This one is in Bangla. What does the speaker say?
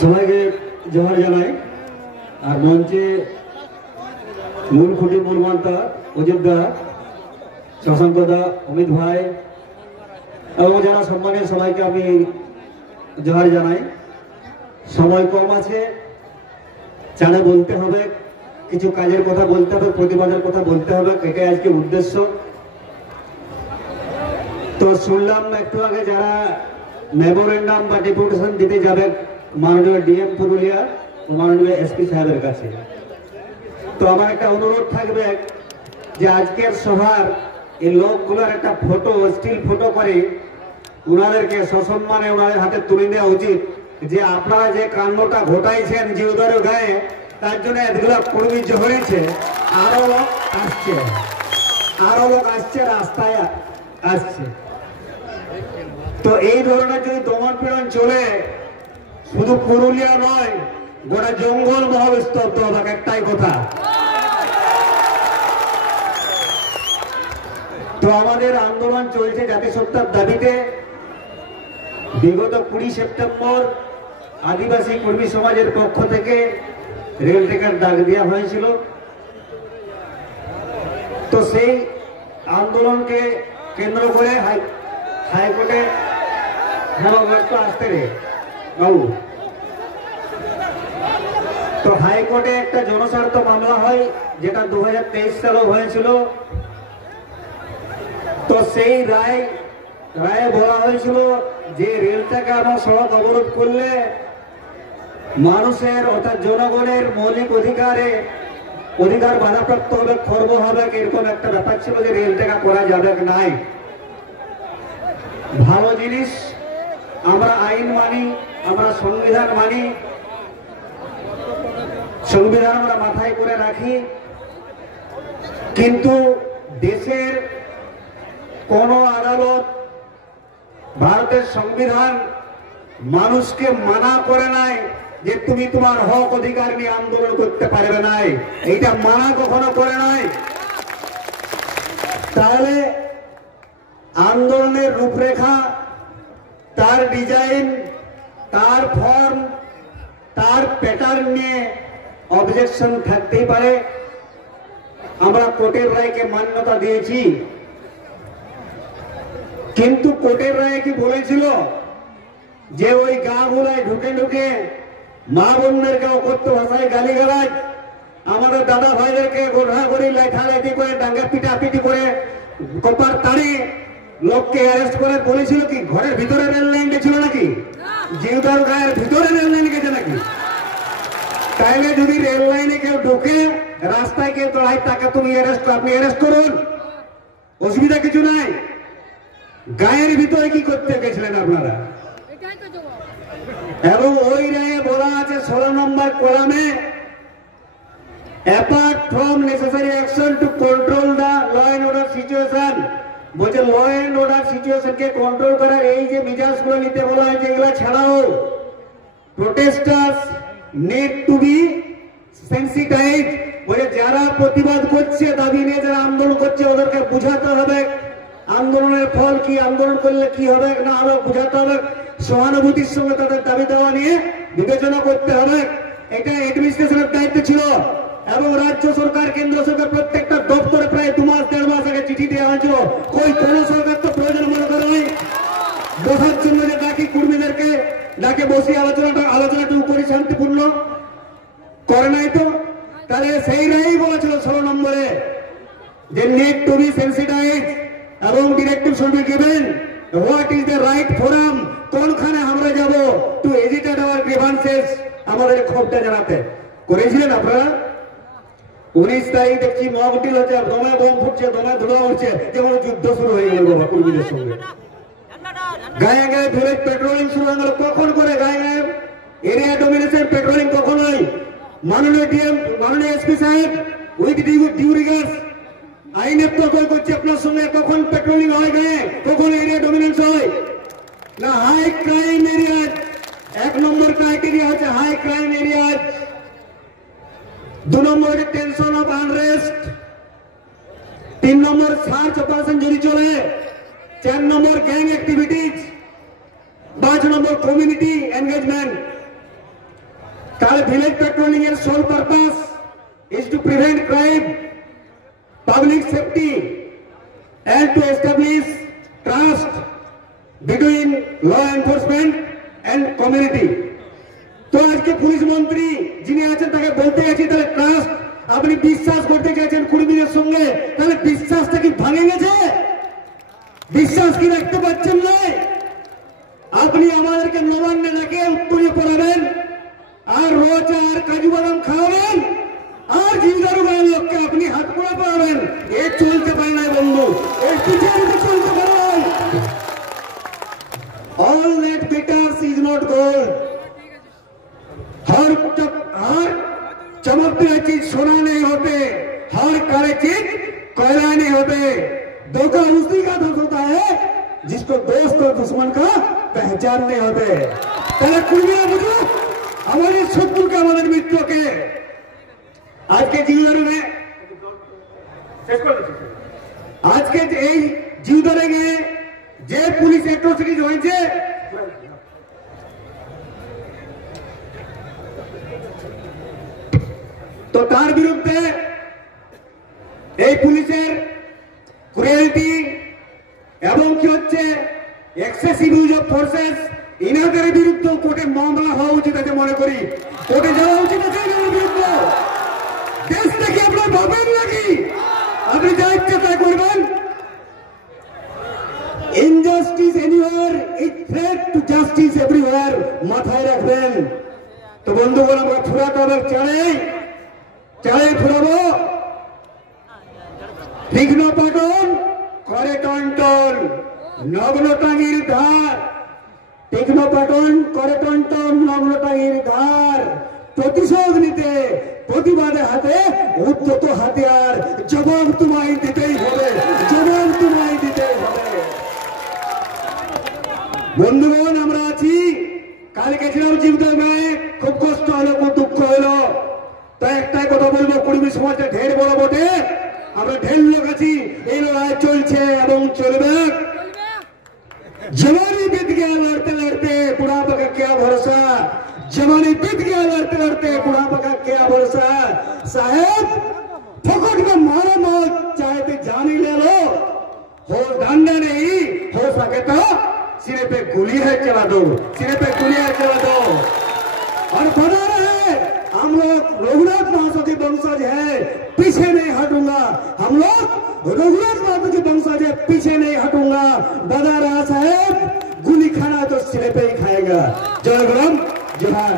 সবাইকে জোহার জানাই। আর মঞ্চে মূল খুঁটি মূল মান্তা অজিত দা, শশাঙ্ক দা, অমিত ভাই এবং যারা সম্মানীয় সবাইকে আমি জোহার জানাই। সময় কম আছে, চাঁদা বলতে হবে, কিছু কাজের কথা বলতে হবে, প্রতিবাদের কথা বলতে হবে, এটাই আজকে উদ্দেশ্য। তো শুনলাম একটু আগে যারা মেমোরেন্ডাম বা ডেপুটেশন দিতে যাবে মাননীয় ডিএম পুরুলিয়া, মাননীয় এসপি সাহেবের কাছে, তো আমার একটা অনুরোধ থাকবে যে আজকের সভার এই লোকগুলোর একটা ফটো, স্টিল ফটো করে ওনাদেরকে সসম্মানে ওনাদের হাতে তুলে দেওয়া উচিত। যে আপনারা যে কাণ্ডটা ঘটাইছেন জিউদার গায়ে, তার জন্য এতগুলো কর্মী হয়েছে, আরো লোক আসছে, আরো লোক আসছে, রাস্তায় আসছে। তো এই ধরনের যদি দমন পীড়ন চলে, শুধু পুরুলিয়া নয়, গোটা জঙ্গল মহল স্তব্ধ হবে। একটাই কথা, তো আমাদের আন্দোলন চলছে জাতিসত্তার দাবিতে। বিগত 20 সেপ্টেম্বর আদিবাসী কর্মী সমাজের পক্ষ থেকে রেল টেকার ডাক দেওয়া হয়েছিল। তো সেই আন্দোলনকে কেন্দ্র করে হাইকোর্টে আসতে রে বাবু, তো হাইকোর্টে একটা জনস্বার্থ মামলা হয়, যেটা 2023 সালে হয়েছিল। তো সেই রায়ে বলা হয়েছিল যে রেলটাকে আমরা সড়ক অবরোধ করলে মানুষের অর্থাৎ জনগণের মৌলিক অধিকার বাধাপ্রাপ্ত হবে, খর্ব হবে, এরকম একটা ব্যাপার ছিল যে রেলটাকে করা যাবে নাই। ভালো জিনিস, আমরা আইন মানি, আমরা সংবিধান মানি, সংবিধান আমরা মাথায় করে রাখি, কিন্তু দেশের কোন আদালত, ভারতের সংবিধান মানুষকে মানা করে নাই যে তুমি তোমার হক অধিকার নিয়ে আন্দোলন করতে পারবে নাই, এইটা মানা কখনো করে নাই। তাহলে আন্দোলনের রূপরেখা, তার ডিজাইন, তার ফর্ম, তার প্যাটার্ন নিয়ে অবজেকশন থাকতেই পারে। আমরা কোর্টের রায়কে মান্যতা দিয়েছি, কিন্তু কোর্টের রায় কি বলেছিল যে ওই গাঁগুলায় ঢুকে ঢুকে মা বোনদেরকে অকথ্য ভাষায় গালিগালাজ, আমাদের দাদা ভাইদেরকে গোড়া করে লাইঠালাইটি করে ডাঙ্গা পিটাপিটি করে কপার তাড়ি লোককে অ্যারেস্ট করে বলেছিল কি ঘরের ভিতরে রেল লাইন গেছিল নাকি? জিউদার গায়ের ভিতরে রেল লাইন গেছে নাকি? তাইলে যদি রেল লাইনে কেউ ঢুকে, রাস্তায় কেউ দাঁড়ায়, তাকে তুমি আপনি অ্যারেস্ট করুন, অসুবিধা কিছু নাই। গায়ের ভিতরে কি করতে গেছিলেন আপনারা? এবং ওই রায়ে বলা আছে 16 নম্বর কলামে, apart from necessary action to control the law and order situation, বলছে ল এন্ড অর্ডার সিচুয়েশনকে কন্ট্রোল করার এই যে মিজাজগুলো নিতে বলা হয়েছে, এগুলা ছাড়াও protesters need to be sensitise, বলে যারা প্রতিবাদ করছে, দাবি নিয়ে যারা আন্দোলন করছে, ওদেরকে বুঝাতে হবে আন্দোলনের ফল কি, আন্দোলন করলে কি হবে না হবে, বুঝাতে হবে, সহানুভূতির সঙ্গে তাদের দাবি দেওয়া নিয়ে বিবেচনা করতে হবে। এটা অ্যাডমিনিস্ট্রেশনের দায়িত্ব ছিল। এবং রাজ্য সরকার, কেন্দ্র সরকার প্রত্যেকটা দপ্তরে প্রায় 2 মাস 1.5 মাস আগে চিঠি দেওয়া হয়েছিল। কোন সরকার তো প্রয়োজন মনে করে নাই বসার জন্য, যে ডাকি কর্মীদেরকে ডাকে বসে আলোচনাটুকু করি শান্তিপূর্ণ করে নাই। তো তাহলে সেই রায়েই বলেছিল 16 নম্বরে যে নিড টু বি সেন্সিটাইজ এবং directive should be given, what is the right forum, কোনখানে আমরা যাব টু এজিটেট আওয়ার গ্রিভান্সেস, আমাদের ক্ষোভটা জানাতে। করেছিলেন আপনারা? 19 তারিখ দেখছি মহবিল হচ্ছে, দমে বোম ফুটছে, দমে ধোঁয়া উঠছে, যেমন যুদ্ধ শুরু হয়ে গেল বাবা কর্মীদের সঙ্গে। গায়ে গায়ে ভিলেজ পেট্রোলিং শুরু হয়ে গেল। কখন করে গায়ে গায়ে এরিয়া ডোমিনেশন পেট্রোলিং কখন হয়? মাননীয় ডিএম, মাননীয় এসপি সাহেব উইথ ডিউ রিগার্ডস আইনের তো করছে আপনার সঙ্গে, কখন পেট্রোলিং হয় গায়ে, কখন এরিয়া ডোমিনেন্স হয় না? হাই ক্রাইম এরিয়া 1 নম্বর ক্রাইটেরিয়া হচ্ছে হাই ক্রাইম এরিয়া, 2 নম্বর হচ্ছে টেনশন অফ আনরেস্ট, 3 নম্বর সার্চ অপারেশন যদি চলে, 4 নম্বর গ্যাং অ্যাক্টিভিটিজ, 5 নম্বর কমিউনিটি এনগেজমেন্ট। তাহলে ভিলেজ পেট্রোলিং এর sole purpose is to prevent crime, public safety and to establish trust between law enforcement and community. তো আজকে পুলিশ মন্ত্রী যিনি আছেন তাকে বলতে গেছি তাহলে ট্রাস্ট আপনি বিশ্বাস করতে চাইছেন কুর্মীদের সঙ্গে, তাহলে বিশ্বাসটা কি ভাঙে গেছে? বিশ্বাস কি রাখতে পারছেন না? আপনি আমাদেরকে নবান্নে ডেকে উত্তরীয় পড়াবেন আর রোজ আর কাজু বাদাম খাওয়াবেন আর জিন্দারু গায়ের লোককে আপনি হাত পোড়া পড়াবেন। এ চলতে পারে না বন্ধু, এই পিছিয়ে চলতে পারে না। All that glitters is not gold. हर चमकती हुई चीज सोना नहीं होते, हर काले चीज कोयला नहीं होते। धोखा उसी का दोष होता है जिसको दोस्त और दुश्मन का पहचान नहीं होते। তাহলে কুর্মীরা বুঝুক আমাদের শত্রুকে আমাদের মিত্রকে। আজকে জিউদারে আজকে এই জিউদারে যে পুলিশ অ্যাট্রোসিটিজ হয়েছে তো তার বিরুদ্ধে এই পুলিশের ক্রুয়েলটি এবং কি হচ্ছে এক্সেসিভ ইউজ অফ ফোর্সেস ইনাদের বিরুদ্ধে কোর্টে মামলা হওয়া উচিত আছে মনে করি, কোর্টে যাওয়া উচিত আছে এদের বিরুদ্ধে। দেশটা কি আপনার ভাবেন নাকি আপনি যা ইচ্ছা তাই করবেন? Injustice anywhere is threat to justice everywhere, মাথায় রাখবেন। তো বন্ধুগণ আমরা ফুরাতে হবে চালে ফুরাবো, তীক্ষ্ণ পাটন করে টনটন নগ্ন টাঙির ধার, তীক্ষ্ণ পাটন করে টনটন নগ্ন টাঙির ধার, প্রতিশোধ নিতে প্রতিবাদের হাতে উদ্যত হাতিয়ার, জবাব তোমায় দিতেই হবে, জবাব তোমায় দিতেই হবে। বন্ধুগণ আমরা আছি, কাল গেছিলাম জীবদের গায়ে, খুব কষ্ট হলো, খুব দুঃখ হলো। তাই একটাই কথা বলবো, কুর্মী সমাজটা ঢের বড় বটে, আমরা ঢের লোক আছি, এই লড়াই চলছে এবং চলবে। जवानी बीत गया लड़ते लड़ते बुढ़ापा का क्या भरोसा, जवानी बीत गया लड़ते लड़ते बुढ़ापा का क्या भरोसा। साहेब फोकट में मारो मौत, चाहे तो जान ही ले लो, हो डंडा नहीं हो सके तो सिरे पे गोली है चला दो, सिरे पे गोली है चला दो। और बता रहे हम लोग रघुनाथ महाशय के वंशज है, पीछे नहीं हटूंगा, हम लोग रघुनाथ महाशय के वंशज है, पीछे नहीं हटूंगा। बता रहा साहेब गोली खाना तो सिरे पे ही खाएगा। जय गुलाम जोहार।